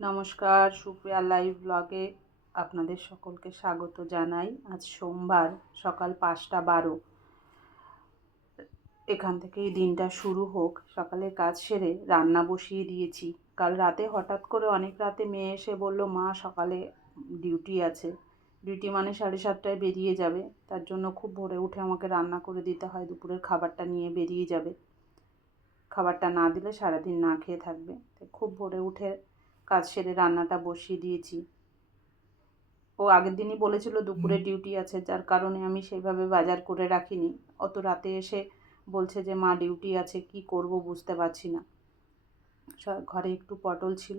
নমস্কার, সুপ্রিয়া লাইভ ব্লগে আপনাদের সকলকে স্বাগত জানাই। আজ সোমবার সকাল 5:12। এখান থেকেই দিনটা শুরু হোক। সকালে কাজ সেরে রান্না বসিয়ে দিয়েছি। কাল রাতে হঠাৎ করে অনেক রাতে মেয়ে এসে বলল, মা সকালে ডিউটি আছে। ডিউটি মানে 7:30টায় বেরিয়ে যাবে, তার জন্য খুব ভোরে উঠে আমাকে রান্না করে দিতে হয়। দুপুরের খাবারটা নিয়ে বেরিয়ে যাবে, খাবারটা না দিলে সারাদিন না খেয়ে থাকবে। তাই খুব ভোরে উঠে কাজ সেরে রান্নাটা বসিয়ে দিয়েছি। ও আগের দিনই বলেছিল দুপুরে ডিউটি আছে, যার কারণে আমি সেইভাবে বাজার করে রাখিনি। অত রাতে এসে বলছে যে মা ডিউটি আছে, কি করব বুঝতে পারছি না। ঘরে একটু পটল ছিল,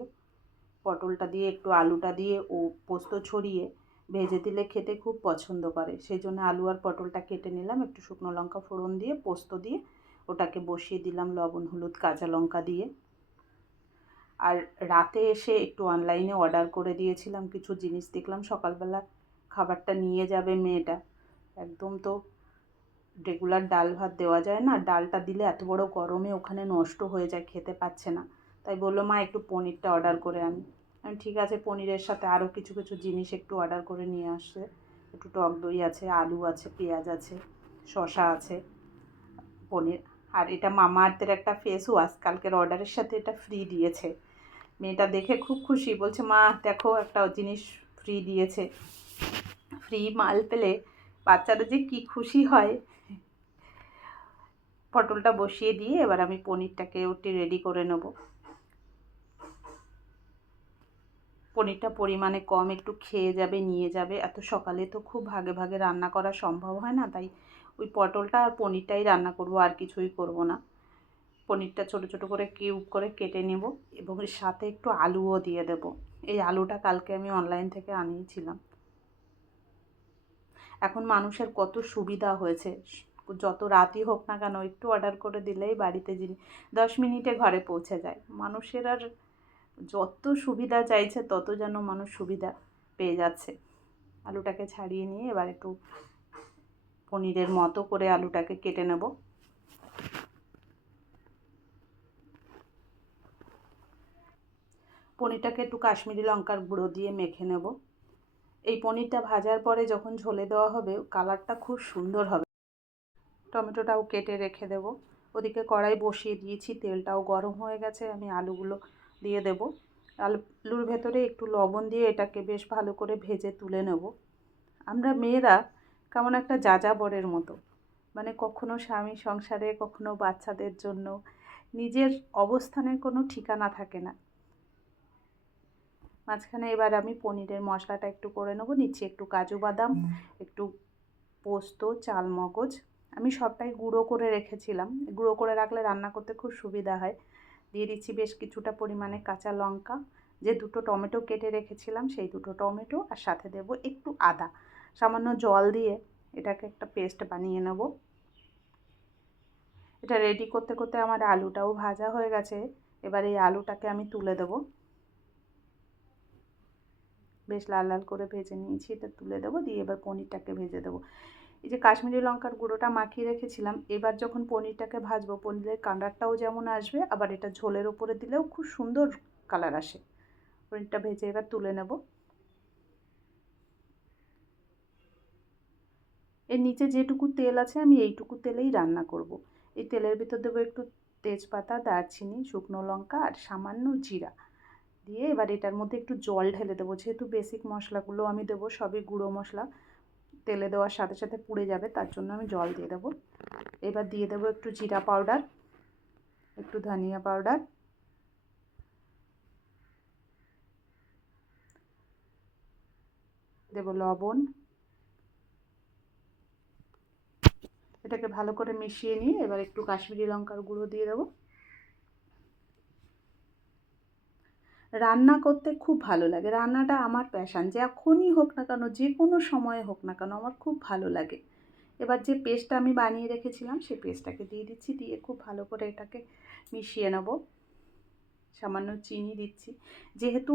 পটলটা দিয়ে একটু আলুটা দিয়ে ও পোস্ত ছড়িয়ে ভেজে দিলে খেতে খুব পছন্দ করে। সেই জন্য আলু আর পটলটা কেটে নিলাম, একটু শুকনো লঙ্কা ফোড়ন দিয়ে পোস্ত দিয়ে ওটাকে বসিয়ে দিলাম লবণ হলুদ কাঁচা লঙ্কা দিয়ে। আর রাতে এসে একটু অনলাইনে অর্ডার করে দিয়েছিলাম কিছু জিনিস। দেখলাম সকালবেলা খাবারটা নিয়ে যাবে মেয়েটা, একদম তো রেগুলার ডাল ভাত দেওয়া যায় না, ডালটা দিলে এত বড় গরমে ওখানে নষ্ট হয়ে যায়, খেতে পাচ্ছে না। তাই বললো মা একটু পনিরটা অর্ডার করে আমি ঠিক আছে। পনিরের সাথে আরও কিছু কিছু জিনিস একটু অর্ডার করে নিয়ে আসছে। একটু টক দই আছে, আলু আছে, পেঁয়াজ আছে, শসা আছে, পনির। আর এটা মামা আর্থের একটা ফেস ওয়াশ, কালকের অর্ডারের সাথে এটা ফ্রি দিয়েছে। মেয়েটা দেখে খুব খুশি, বলছে মা দেখো একটা জিনিস ফ্রি দিয়েছে। ফ্রি মাল পেলে বাচ্চারা যে কি খুশি হয়। পটলটা বসিয়ে দিয়ে এবার আমি পনিরটাকে ওটি রেডি করে নেব। পনিরটা পরিমাণে কম, একটু খেয়ে যাবে নিয়ে যাবে। এত সকালে তো খুব ভাগে ভাগে রান্না করা সম্ভব হয় না, তাই ওই পটলটা আর পনিরটাই রান্না করব, আর কিছুই করব না। পনিরটা ছোট ছোট করে কিউব করে কেটে নেব এবং এর সাথে একটু আলুও দিয়ে দেব। এই আলুটা কালকে আমি অনলাইন থেকে আনিয়েছিলাম। এখন মানুষের কত সুবিধা হয়েছে, যত রাতই হোক না কেন একটু অর্ডার করে দিলেই বাড়িতে 10 মিনিটে ঘরে পৌঁছে যায়। মানুষের আর যত সুবিধা চাইছে তত যেন মানুষ সুবিধা পেয়ে যাচ্ছে। আলুটাকে ছাড়িয়ে নিয়ে এবার একটু পনিরের মতো করে আলুটাকে কেটে নেব। পনিরটাকে একটু কাশ্মীরি লঙ্কার গুঁড়ো দিয়ে মেখে নেব। এই পনিরটা ভাজার পরে যখন ঝোলে দেওয়া হবে কালারটা খুব সুন্দর হবে। টমেটোটাও কেটে রেখে দেব। ওদিকে কড়াই বসিয়ে দিয়েছি, তেলটাও গরম হয়ে গেছে। আমি আলুগুলো দিয়ে দেব। আলুর ভেতরে একটু লবণ দিয়ে এটাকে বেশ ভালো করে ভেজে তুলে নেব। আমরা মেয়েরা কেমন একটা যাযাবরের মতো, মানে কখনো স্বামী সংসারে, কখনো বাচ্চাদের জন্য, নিজের অবস্থানের কোনো ঠিকানা থাকে না। মাঝখানে এবার আমি পনিরের মশলাটা একটু করে নেব। নিচে একটু কাজু বাদাম, একটু পোস্ত, চালমগজ, আমি সবটাই গুঁড়ো করে রেখেছিলাম। গুঁড়ো করে রাখলে রান্না করতে খুব সুবিধা হয়। দিয়ে দিচ্ছি বেশ কিছুটা পরিমাণে কাঁচা লঙ্কা, যে দুটো টমেটো কেটে রেখেছিলাম সেই দুটো টমেটো, আর সাথে দেব একটু আদা। সামান্য জল দিয়ে এটাকে একটা পেস্ট বানিয়ে নেব। এটা রেডি করতে করতে আমার আলুটাও ভাজা হয়ে গেছে। এবার এই আলুটাকে আমি তুলে দেবো। বেশ লাল লাল করে ভেজে নিয়েছি, এটা তুলে দেবো। দিয়ে এবার পনিরটাকে ভেজে দেবো। এই যে কাশ্মীরি লঙ্কার গুঁড়োটা মাখিয়ে রেখেছিলাম, এবার যখন পনিরটাকে ভাজবো পনিরের কালারটাও যেমন আসবে, আবার এটা ঝোলের ওপরে দিলেও খুব সুন্দর কালার আসে। পনিরটা ভেজে এবার তুলে নেব। এর নিচে যেটুকু তেল আছে আমি এইটুকু তেলেই রান্না করব। এই তেলের ভিতর দেবো একটু তেজপাতা, দারচিনি, শুকনো লঙ্কা আর সামান্য জিরা দিয়ে এবার এটার মধ্যে একটু জল ঢেলে দেবো। যেহেতু বেসিক মশলাগুলো আমি দেবো সবই গুঁড়ো মশলা, তেলে দেওয়ার সাথে সাথে পুড়ে যাবে, তার জন্য আমি জল দিয়ে দেবো। এবার দিয়ে দেবো একটু জিরা পাউডার, একটু ধনিয়া পাউডার, দেবো লবণ। এটাকে ভালো করে মিশিয়ে নিয়ে এবার একটু কাশ্মীরি লঙ্কার গুঁড়ো দিয়ে দেবো। রান্না করতে খুব ভালো লাগে, রান্নাটা আমার প্যাশান। যখনই হোক না কেন, যে কোনো সময়ে হোক না কেন, আমার খুব ভালো লাগে। এবার যে পেস্টটা আমি বানিয়ে রেখেছিলাম সেই পেস্টটাকে দিয়ে দিচ্ছি, দিয়ে খুব ভালো করে এটাকে মিশিয়ে নেব। সামান্য চিনি দিচ্ছি, যেহেতু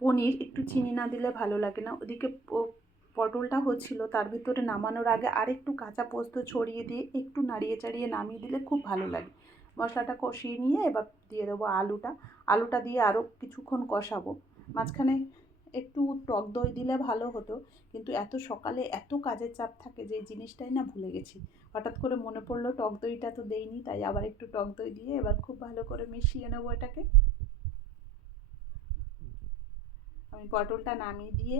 পনির একটু চিনি না দিলে ভালো লাগে না। ওদিকে পটলটা হচ্ছিল, তার ভিতরে নামানোর আগে আরেকটু কাঁচা পোস্ত ছড়িয়ে দিয়ে একটু নাড়িয়ে চাড়িয়ে নামিয়ে দিলে খুব ভালো লাগে। মশলাটা কষিয়ে নিয়ে এবার দিয়ে দেবো আলুটা দিয়ে আরও কিছুক্ষণ কষাবো। মাঝখানে একটু টক দই দিলে ভালো হতো, কিন্তু এত সকালে এত কাজের চাপ থাকে যে এই জিনিসটাই না ভুলে গেছি। হঠাৎ করে মনে পড়লো টক দইটা তো দেইনি, তাই আবার একটু টক দই দিয়ে এবার খুব ভালো করে মিশিয়ে নেবো এটাকে। আমি পটলটা নামিয়ে দিয়ে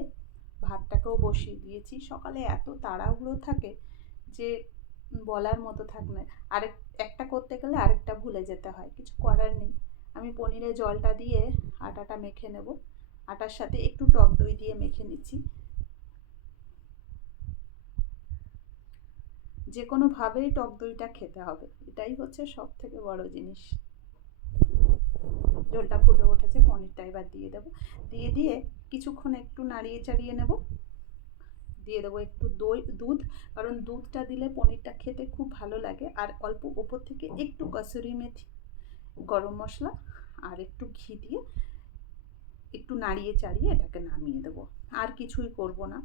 ভাতটাকেও বসিয়ে দিয়েছি। সকালে এত তাড়াহুড়ো থাকে যে বলার মতো থাক না, একটা করতে গেলে আরেকটা ভুলে যেতে হয়, কিছু করার নেই। আমি পনিরে জলটা দিয়ে আটাটা মেখে নেব, আটার সাথে একটু টক দই দিয়ে মেখে নিচ্ছি। যে কোনোভাবেই টক দইটা খেতে হবে, এটাই হচ্ছে সব থেকে বড় জিনিস। ঝোলটা ফুটে উঠেছে, পনিরটা এবার দিয়ে দেবো, দিয়ে কিছুক্ষণ একটু নাড়িয়ে চাড়িয়ে নেব। দিয়ে দেবো একটু দুধ, কারণ দুধটা দিলে পনিরটা খেতে খুব ভালো লাগে। আর অল্প ওপর থেকে একটু কসুরি মেথি, গরম মশলা আর একটু ঘি দিয়ে একটু নাড়িয়ে চাড়িয়ে এটাকে নামিয়ে দেবো। আর কিছুই করব না।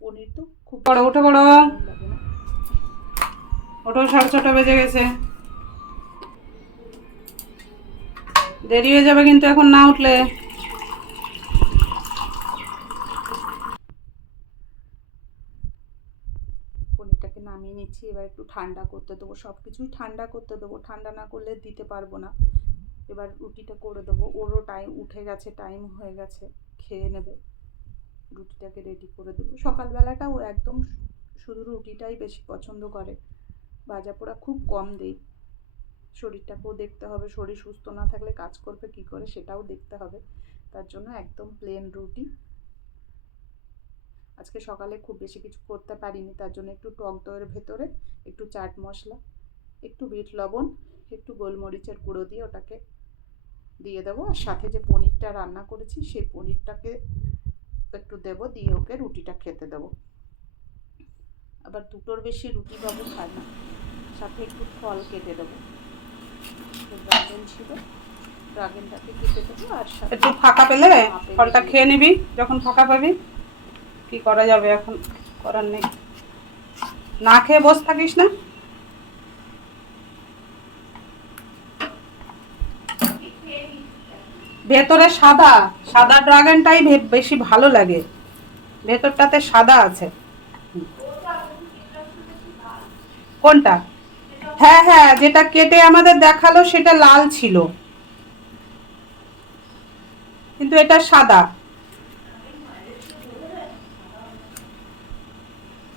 পনির তো খুব উঠে পড়ো, লাগে না। ওঠো, 6:30 বেজে গেছে, দেরি হয়ে যাবে কিন্তু এখন না উঠলে। পনিরটাকে নামিয়ে নিচ্ছি, এবার একটু ঠান্ডা করতে দেবো। সব কিছুই ঠান্ডা করতে দেবো, ঠান্ডা না করলে দিতে পারবো না। এবার রুটিটা করে দেবো, ওরও টাইম উঠে গেছে, টাইম হয়ে গেছে, খেয়ে নেবে। রুটিটাকে রেডি করে দেবো। সকালবেলাটা ও একদম শুধু রুটিটাই বেশি পছন্দ করে, ভাজা পোড়া খুব কম দেই। শরীরটাকেও দেখতে হবে, শরীর সুস্থ না থাকলে কাজ করবে কী করে সেটাও দেখতে হবে, তার জন্য একদম প্লেন রুটি। আজকে সকালে খুব বেশি কিছু করতে পারিনি, তার জন্য একটু টক দইয়ের ভেতরে একটু চাট মশলা, একটু বিট লবণ, একটু গোলমরিচের গুঁড়ো দিয়ে ওটাকে দিয়ে দেবো। আর সাথে যে পনিরটা রান্না করেছি সেই পনিরটাকে একটু দেবো, দিয়ে ওকে রুটিটা খেতে দেবো। আবার দুটোর বেশি রুটি বাবু খায় না। সাথে একটু ফল কেটে দেবো, ড্রাগন ছিল, ড্রাগনটাকে কেটে দেবো। আর সাথে একটু ফাঁকা পেলে ফলটা খেয়ে নিবি যখন ফাঁকা পাবি। কি করা যাবে, এখন করার নেই, না খেয়ে বসে থাকিস না। ভেতরে সাদা সাদা ড্রাগনটাই বেশি ভালো লাগে, ভেতরটাতে সাদা আছে। কোনটা? হ্যাঁ হ্যাঁ, যেটা কেটে আমাদের দেখালো সেটা লাল ছিল, কিন্তু এটা সাদা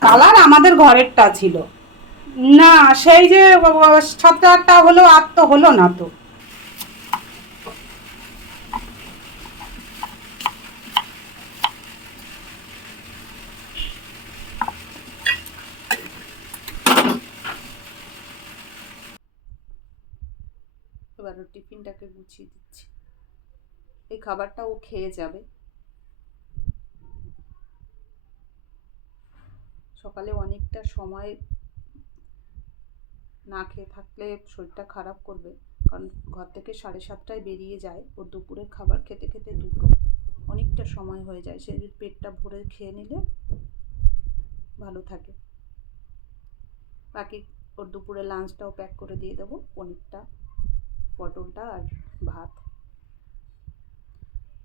কালার। আমাদের ঘরেরটা ছিল না, সেই যে 7-8টা হলো, আর তো হলো না তো। এবার টিফিনটাকে গুছিয়ে দিচ্ছি, এই খাবারটা ও খেয়ে যাবে। সকালে অনেকটা সময় না খেয়ে থাকলে শরীরটা খারাপ করবে, কারণ ঘর থেকে 7:30টায় বেরিয়ে যায়, ওর দুপুরের খাবার খেতে খেতে 2টো, অনেকটা সময় হয়ে যায়। সে পেটটা ভরে খেয়ে নিলে ভালো থাকে। বাকি ওর দুপুরে লাঞ্চটাও প্যাক করে দিয়ে দেবো, পনিরটা, পটলটা আর ভাত,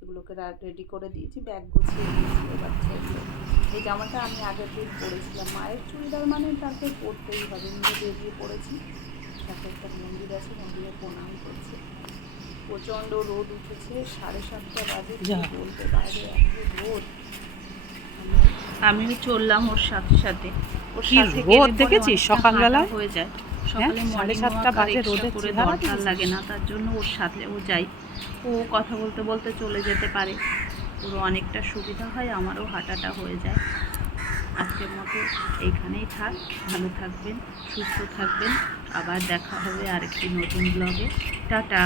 এগুলোকে রেডি করে দিয়েছি, ব্যাগ গুছিয়ে দিয়েছি। এবার এই জামাটা আমি আগের দিন পরেছিলাম, মায়ের চুড়িদার মানে তাকে পরতেই হবে, নিজে বেরিয়ে পড়েছি। সাথে একটা মন্দির আছে, মন্দিরে প্রণাম করছে। প্রচণ্ড রোদ উঠেছে, 7:30টা বাজে, বলতে বাইরে এত রোদ। আমিও চললাম ওর সাথে সাথে, ওর সাথে রোদ দেখেছিস সকালবেলায় হয়ে যায়। সকালে 7:30 বাজে, রোদের করে দরকার লাগে না, তার জন্য ওর সাথেও যাই। ও কথা বলতে বলতে চলে যেতে পারে, পুরো অনেকটা সুবিধা হয়, আমারও হাঁটাটা হয়ে যায়। আজকের মতো এইখানেই থাক, ভালো থাকবেন, সুস্থ থাকবেন, আবার দেখা হবে আরেকটি নতুন ব্লগে। টাটা।